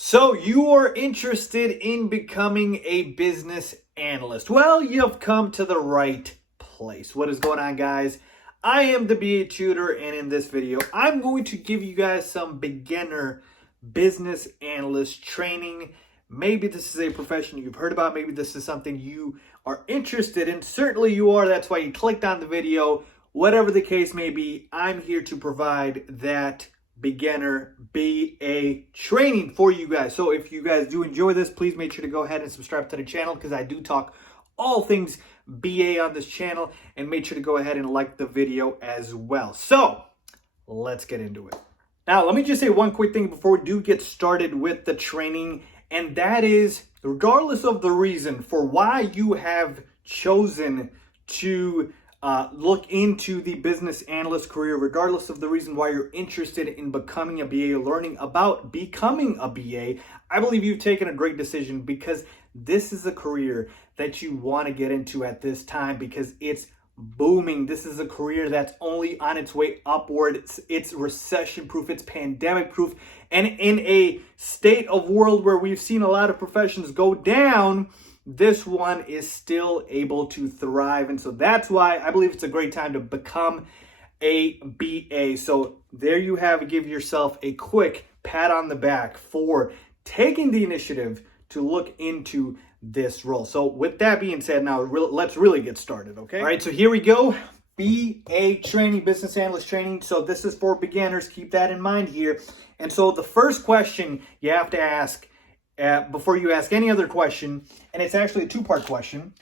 So you are interested in becoming a business analyst. Well, you've come to the right place. What is going on, guys? I am the BA Tutor, and in this video, I'm going to give you guys some beginner business analyst training. Maybe this is a profession you've heard about. Maybe this is something you are interested in. Certainly you are. That's why you clicked on the video. Whatever the case may be, I'm here to provide that beginner BA training for you guys. So if you guys do enjoy this, please make sure to go ahead and subscribe to the channel, because I do talk all things BA on this channel, and make sure to go ahead and like the video as well. So let's get into it. Now, let me just say one quick thing before we do get started with the training, and that is, regardless of the reason for why you have chosen to look into the business analyst career, regardless of the reason why you're interested in becoming a BA, learning about becoming a BA, I believe you've taken a great decision, because this is a career that you want to get into at this time, because it's booming. This is a career that's only on its way upward. It's recession proof, it's pandemic proof, and in a state of world where we've seen a lot of professions go down, this one is still able to thrive. And so that's why I believe it's a great time to become a BA. So there you have it. Give yourself a quick pat on the back for taking the initiative to look into this role. So with that being said, now let's really get started, okay? All right, so here we go. BA training, business analyst training. So this is for beginners. Keep that in mind here. And so the first question you have to ask before you ask any other question, and it's actually a two-part question,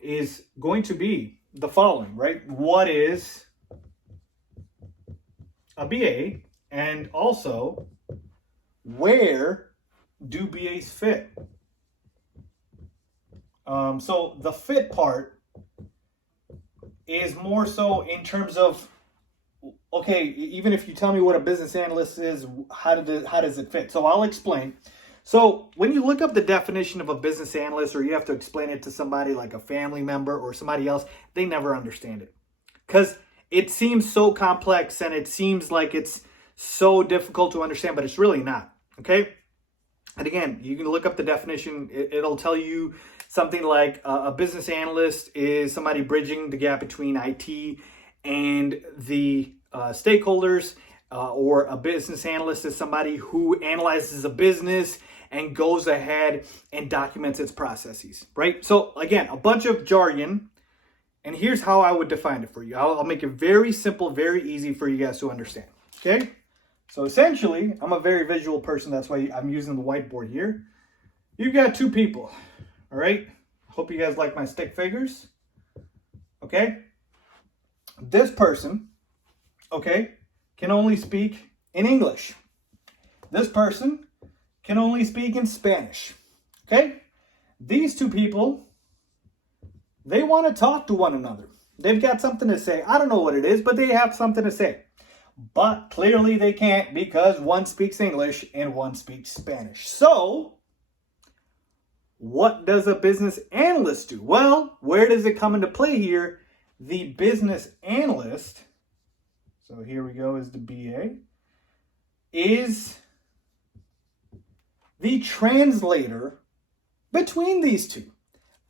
is going to be the following, right? What is a BA? And also, where do BAs fit? So the fit part is more so in terms of, okay, even if you tell me what a business analyst is, how does it fit? So I'll explain. So when you look up the definition of a business analyst, or you have to explain it to somebody like a family member or somebody else, they never understand it, because it seems so complex and it seems like it's so difficult to understand, but it's really not, okay? And again, you can look up the definition. It'll tell you something like a business analyst is somebody bridging the gap between IT and the stakeholders, or a business analyst is somebody who analyzes a business and goes ahead and documents its processes, right? So again, a bunch of jargon, and here's how I would define it for you. I'll make it very simple, very easy for you guys to understand, okay? So essentially, I'm a very visual person. That's why I'm using the whiteboard here. You've got two people, all right? Hope you guys like my stick figures, okay? This person, okay, can only speak in English. This person can only speak in Spanish, okay? These two people, they want to talk to one another. They've got something to say. I don't know what it is, but they have something to say. But clearly they can't, because one speaks English and one speaks Spanish. So what does a business analyst do? Well, where does it come into play here? The business analyst, so here we go, is the BA, is the translator between these two.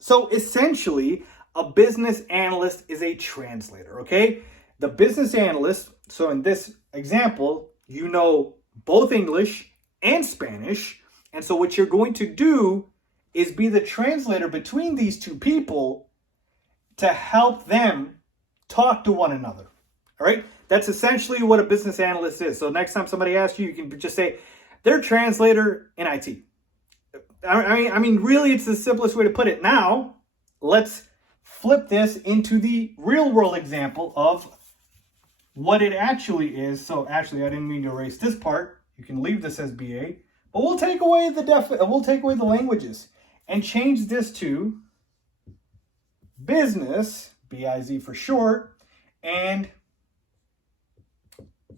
So essentially, a business analyst is a translator, okay? The business analyst, so in this example, you know both English and Spanish, and so what you're going to do is be the translator between these two people to help them talk to one another, all right? That's essentially what a business analyst is. So next time somebody asks you, you can just say, they're a translator in IT. I mean, really, it's the simplest way to put it. Now, let's flip this into the real world example of what it actually is. So actually, I didn't mean to erase this part. You can leave this as BA, but we'll take away the languages and change this to business, BIZ for short, and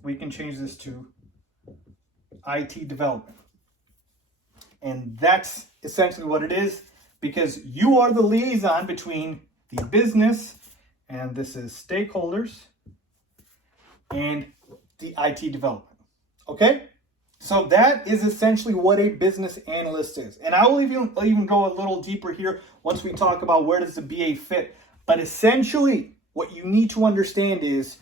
we can change this to IT development. And that's essentially what it is, because you are the liaison between the business, and this is stakeholders, and the IT development. Okay? So that is essentially what a business analyst is. And I will even go a little deeper here once we talk about where does the BA fit. But essentially, what you need to understand is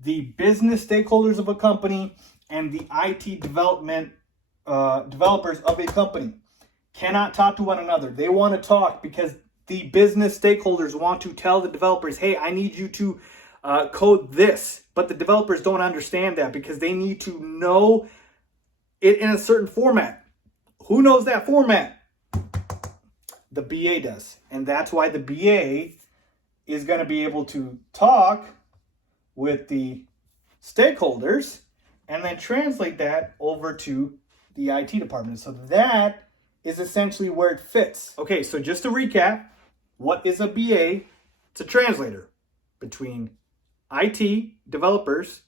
the business stakeholders of a company and the IT developers of a company cannot talk to one another. They want to talk because the business stakeholders want to tell the developers, hey, I need you to code this. But the developers don't understand that because they need to know it in a certain format. Who knows that format? The BA does. And that's why the BA is going to be able to talk with the stakeholders and then translate that over to the IT department. So that is essentially where it fits. Okay, so just to recap, what is a BA? It's a translator between IT developers,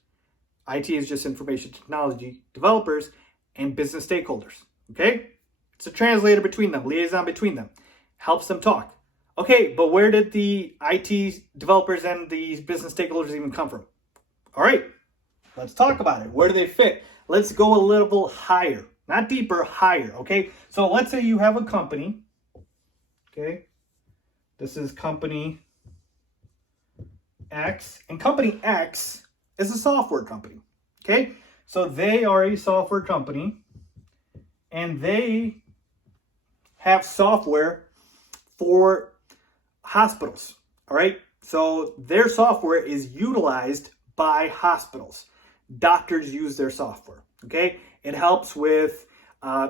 IT is just information technology developers, and business stakeholders, okay? It's a translator between them, liaison between them, helps them talk. Okay, but where did the IT developers and the business stakeholders even come from? All right, let's talk about it. Where do they fit? Let's go a level higher, not deeper, higher, okay? So let's say you have a company, okay? This is company X, and company X is a software company, okay? So they are a software company, and they have software for hospitals, all right? So their software is utilized by hospitals. Doctors use their software, okay? It helps with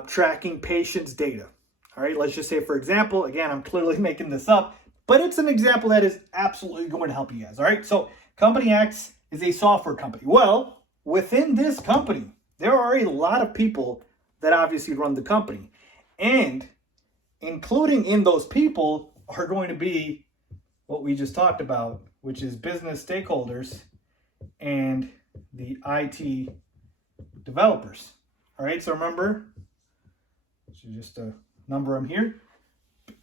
tracking patients' data, all right? Let's just say, for example, again, I'm clearly making this up, but it's an example that is absolutely going to help you guys, all right? So company X is a software company. Well, within this company, there are a lot of people that obviously run the company. And including in those people are going to be what we just talked about, which is business stakeholders and the IT developers. All right, so remember, so just number them here.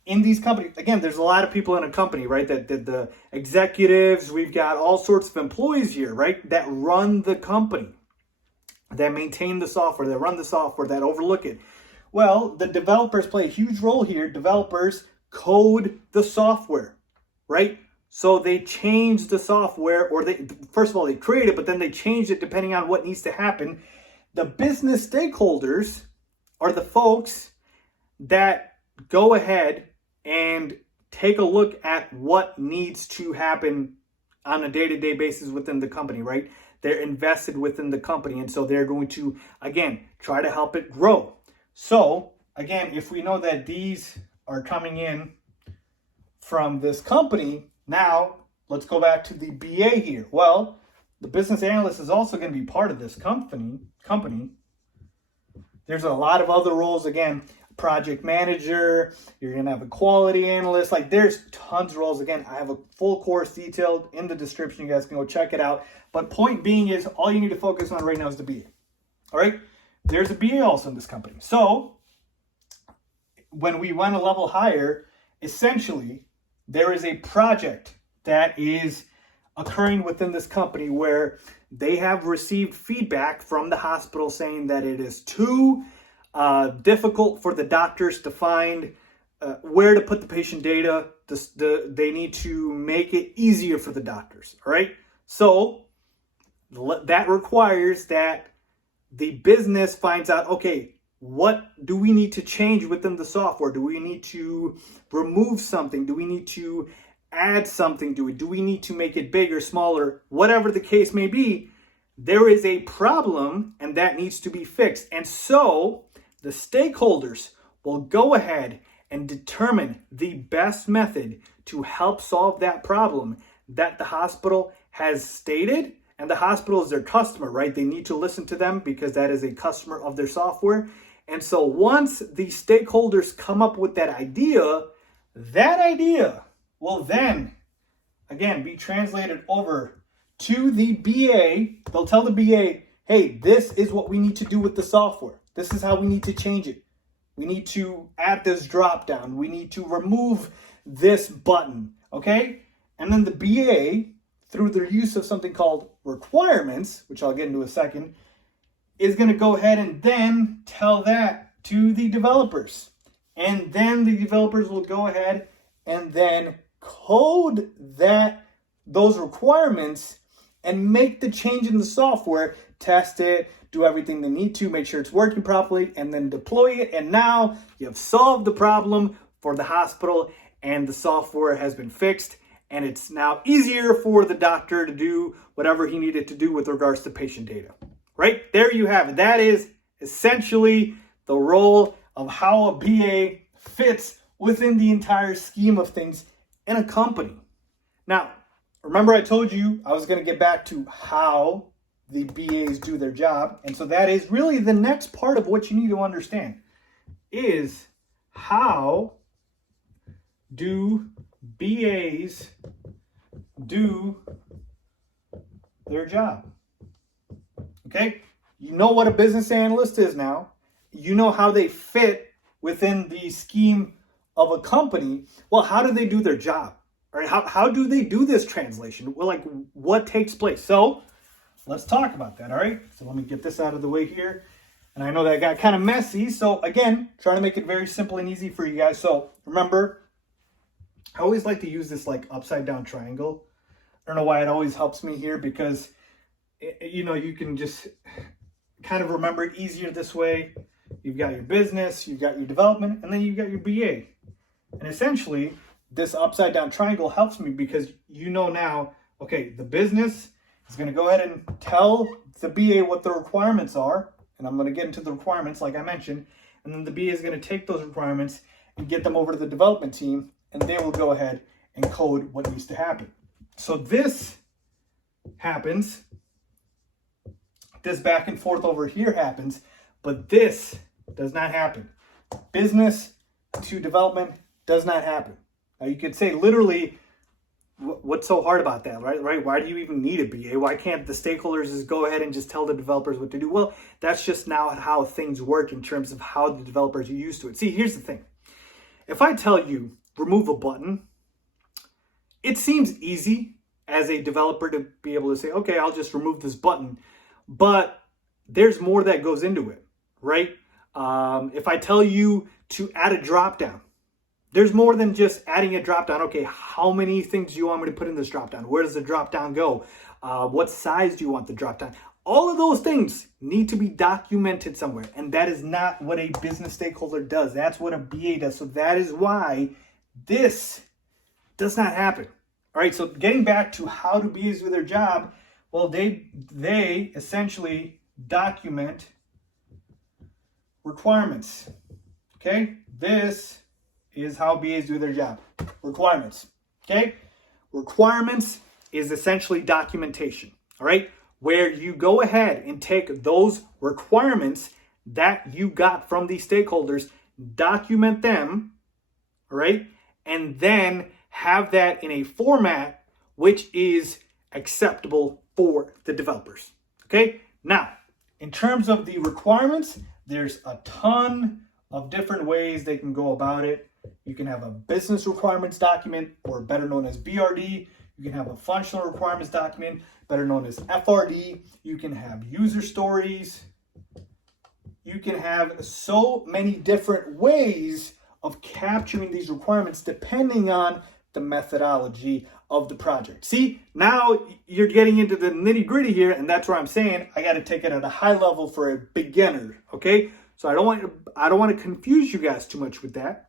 In these companies, again, there's a lot of people in a company, right? That the executives, we've got all sorts of employees here, right? That run the company, that maintain the software, that run the software, that overlook it. Well, the developers play a huge role here. Developers code the software, right? So they change the software, or they, first of all, they create it, but then they change it depending on what needs to happen. The business stakeholders are the folks that go ahead and take a look at what needs to happen on a day-to-day basis within the company, right? They're invested within the company, and so they're going to, again, try to help it grow. So, again, if we know that these are coming in from this company, now let's go back to the BA here. Well, the business analyst is also going to be part of this company. There's a lot of other roles, again, project manager, you're going to have a quality analyst, like there's tons of roles. Again, I have a full course detailed in the description. You guys can go check it out. But point being is all you need to focus on right now is the BA. All right, there's a BA also in this company. So when we went a level higher, essentially there is a project that is occurring within this company where they have received feedback from the hospital saying that it is too difficult for the doctors to find where to put the patient data. They need to make it easier for the doctors, all right? So that requires that the business finds out, okay, what do we need to change within the software? Do we need to remove something? Do we need to add something to it? Do we need to make it bigger, smaller? Whatever the case may be, there is a problem and that needs to be fixed. And so the stakeholders will go ahead and determine the best method to help solve that problem that the hospital has stated. And the hospital is their customer, right? They need to listen to them because that is a customer of their software. And so once the stakeholders come up with that idea will then, again, be translated over to the BA. They'll tell the BA, hey, this is what we need to do with the software. This is how we need to change it. We need to add this drop down. We need to remove this button, okay? And then the BA, through the use of something called requirements, which I'll get into in a second, is going to go ahead and then tell that to the developers. And then the developers will go ahead and then code those requirements and make the change in the software, test it, do everything they need to, make sure it's working properly, and then deploy it. And now you have solved the problem for the hospital and the software has been fixed. And it's now easier for the doctor to do whatever he needed to do with regards to patient data. Right? There you have it. That is essentially the role of how a BA fits within the entire scheme of things in a company. Now, remember I told you I was going to get back to how the BAs do their job. And so that is really the next part of what you need to understand is how do BAs do their job? Okay, you know what a business analyst is now. You know how they fit within the scheme of a company. Well, how do they do their job? All right, how do they do this translation? Well, like what takes place? So let's talk about that, all right? So let me get this out of the way here. And I know that got kind of messy. So again, trying to make it very simple and easy for you guys. So remember, I always like to use this like upside down triangle. I don't know why it always helps me here because you can just kind of remember it easier this way. You've got your business, you've got your development, and then you've got your BA. And essentially, this upside down triangle helps me because you know now, okay, the business is going to go ahead and tell the BA what the requirements are. And I'm going to get into the requirements like I mentioned. And then the BA is going to take those requirements and get them over to the development team. And they will go ahead and code what needs to happen. So this happens. This back and forth over here happens, but this does not happen. Business to development does not happen. Now you could say literally, what's so hard about that, right? Why do you even need a BA? Why can't the stakeholders just go ahead and just tell the developers what to do? Well, that's just now how things work in terms of how the developers are used to it. See, here's the thing. If I tell you remove a button, it seems easy as a developer to be able to say, okay, I'll just remove this button. But there's more that goes into it, right? If I tell you to add a drop down, there's more than just adding a drop down. Okay, how many things do you want me to put in this drop down? Where does the drop down go? What size do you want the drop down? All of those things need to be documented somewhere. And that is not what a business stakeholder does. That's what a BA does. So that is why this does not happen. All right, so getting back to how do BAs do their job, well, they essentially document requirements. Okay, this is how BAs do their job. Requirements. Okay, requirements is essentially documentation. All right, where you go ahead and take those requirements that you got from these stakeholders, document them. All right, and then have that in a format which is acceptable for the developers. Okay, now in terms of the requirements, there's a ton of different ways they can go about it. You can have a business requirements document, or better known as BRD. You can have a functional requirements document, better known as FRD. You can have user stories. You can have so many different ways of capturing these requirements depending on the methodology of the project. See, now you're getting into the nitty gritty here, and that's where I'm saying I got to take it at a high level for a beginner. Okay, so I don't want to confuse you guys too much with that.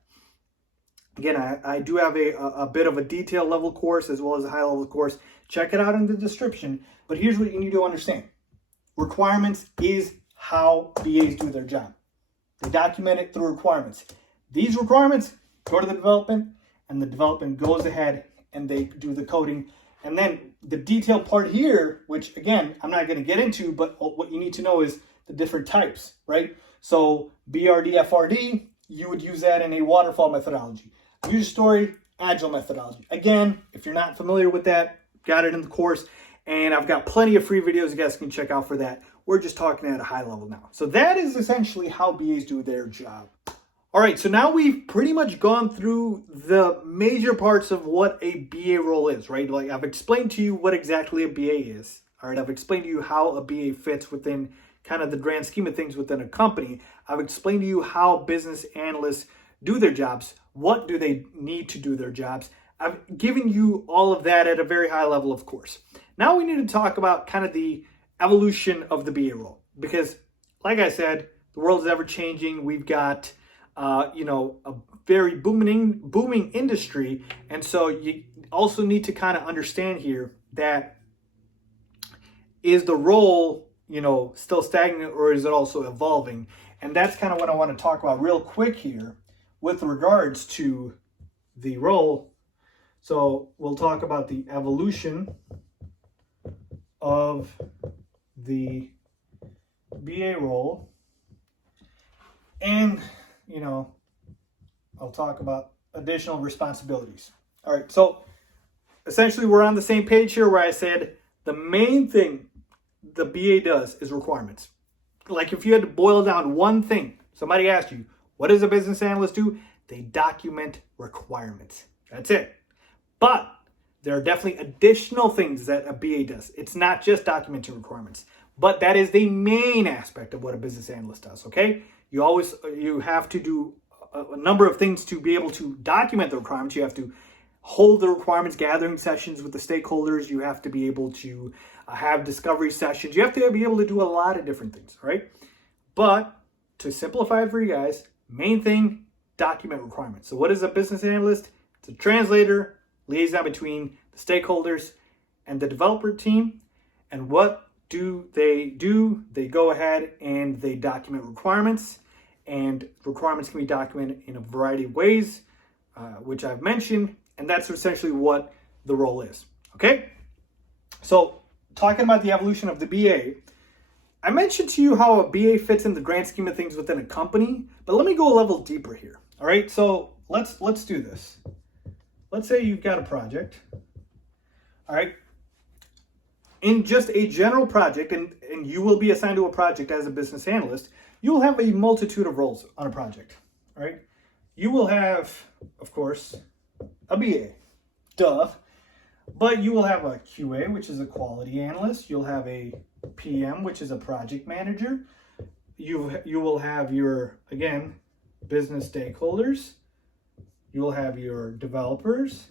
Again, I do have a bit of a detail level course as well as a high level course. Check it out in the description. But here's what you need to understand: requirements is how BAs do their job. They document it through requirements. These requirements go to the development, and the development goes ahead and they do the coding. And then the detail part here, which again, I'm not going to get into, but what you need to know is the different types, right? So BRD, FRD, you would use that in a waterfall methodology. User story, agile methodology. Again, if you're not familiar with that, got it in the course. And I've got plenty of free videos you guys can check out for that. We're just talking at a high level now. So that is essentially how BAs do their job. All right, so now we've pretty much gone through the major parts of what a BA role is, right? Like I've explained to you what exactly a BA is. All right, I've explained to you how a BA fits within kind of the grand scheme of things within a company. I've explained to you how business analysts do their jobs. What do they need to do their jobs? I've given you all of that at a very high level, of course. Now we need to talk about kind of the evolution of the BA role, because like I said, the world is ever changing. We've got, a very booming industry. And so you also need to kind of understand here that is the role, still stagnant, or is it also evolving? And that's kind of what I want to talk about real quick here with regards to the role. So we'll talk about the evolution of the BA role. And, I'll talk about additional responsibilities. All right, so essentially we're on the same page here where I said the main thing the BA does is requirements. Like if you had to boil down one thing, somebody asked you, what does a business analyst do? They document requirements. That's it. But there are definitely additional things that a BA does. It's not just documenting requirements, but that is the main aspect of what a business analyst does, okay? You have to do a number of things to be able to document the requirements. You have to hold the requirements gathering sessions with the stakeholders. You have to be able to have discovery sessions. You have to be able to do a lot of different things, right? But to simplify it for you guys, main thing, document requirements. So what is a business analyst? It's a translator, liaison between the stakeholders and the developer team. And what do? They go ahead and they document requirements. And requirements can be documented in a variety of ways, which I've mentioned. And that's essentially what the role is, okay? So talking about the evolution of the BA, I mentioned to you how a BA fits in the grand scheme of things within a company, but let me go a level deeper here, all right? So let's do this. Let's say you've got a project, all right? In just a general project, and you will be assigned to a project as a business analyst, you'll have a multitude of roles on a project, all right? You will have, of course, a BA, duh. But you will have a QA, which is a quality analyst. You'll have a PM, which is a project manager. You will have your, again, business stakeholders. You will have your developers.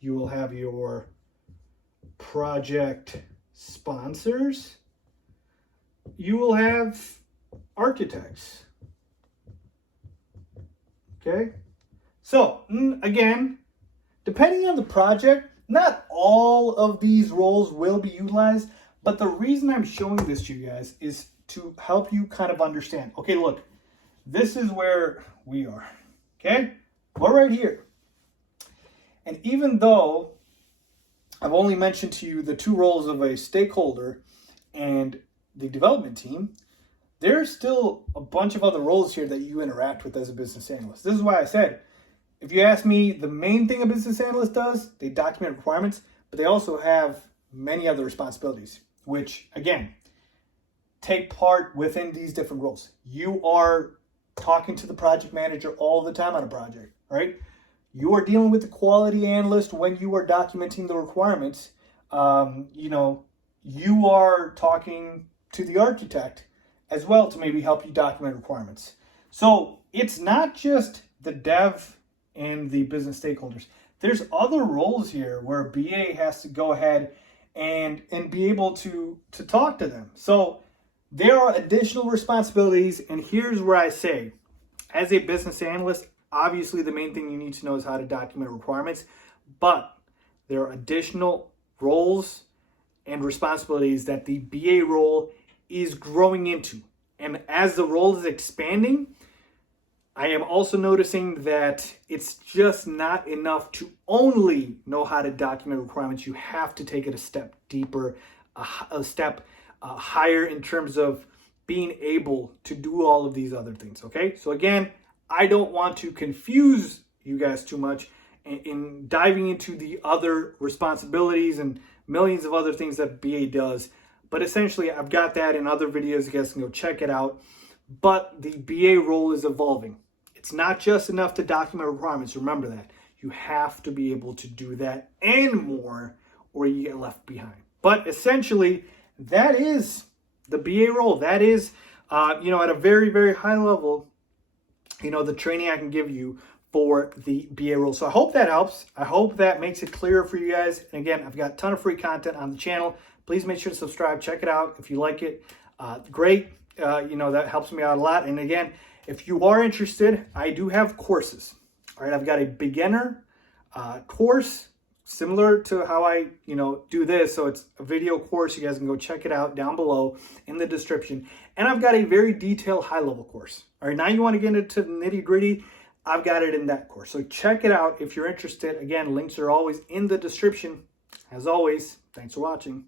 You will have your project sponsors. You will have architects. Okay? So, again, depending on the project, not all of these roles will be utilized, but the reason I'm showing this to you guys is to help you kind of understand. Okay, look, this is where we are, okay? We're right here. And even though I've only mentioned to you the two roles of a stakeholder and the development team, there's still a bunch of other roles here that you interact with as a business analyst. This is why I said, if you ask me, the main thing a business analyst does, they document requirements, but they also have many other responsibilities, which, again, take part within these different roles. You are talking to the project manager all the time on a project, right? You are dealing with the quality analyst when you are documenting the requirements. You are talking to the architect as well to maybe help you document requirements. So it's not just the dev and the business stakeholders. There's other roles here where a BA has to go ahead and be able to talk to them. So there are additional responsibilities, and here's where I say, as a business analyst, obviously the main thing you need to know is how to document requirements, but there are additional roles and responsibilities that the BA role is growing into. And as the role is expanding, I am also noticing that it's just not enough to only know how to document requirements. You have to take it a step deeper, a step higher in terms of being able to do all of these other things, okay? So again, I don't want to confuse you guys too much in diving into the other responsibilities and millions of other things that BA does. But essentially, I've got that in other videos. You guys can go check it out. But the BA role is evolving. It's not just enough to document requirements. Remember that. You have to be able to do that and more, or you get left behind. But essentially, that is the BA role. That is, you know, at a very, very high level, you know, the training I can give you for the BA role. So I hope that helps. I hope that makes it clearer for you guys. And again, I've got a ton of free content on the channel. Please make sure to subscribe, check it out. If you like it, great. You know, that helps me out a lot. And again, if you are interested, I do have courses. All right, I've got a beginner course similar to how I, you know, do this. So it's a video course. You guys can go check it out down below in the description. And I've got a very detailed high-level course. All right, now you want to get into the nitty-gritty, I've got it in that course. So check it out if you're interested. Again, links are always in the description. As always, thanks for watching.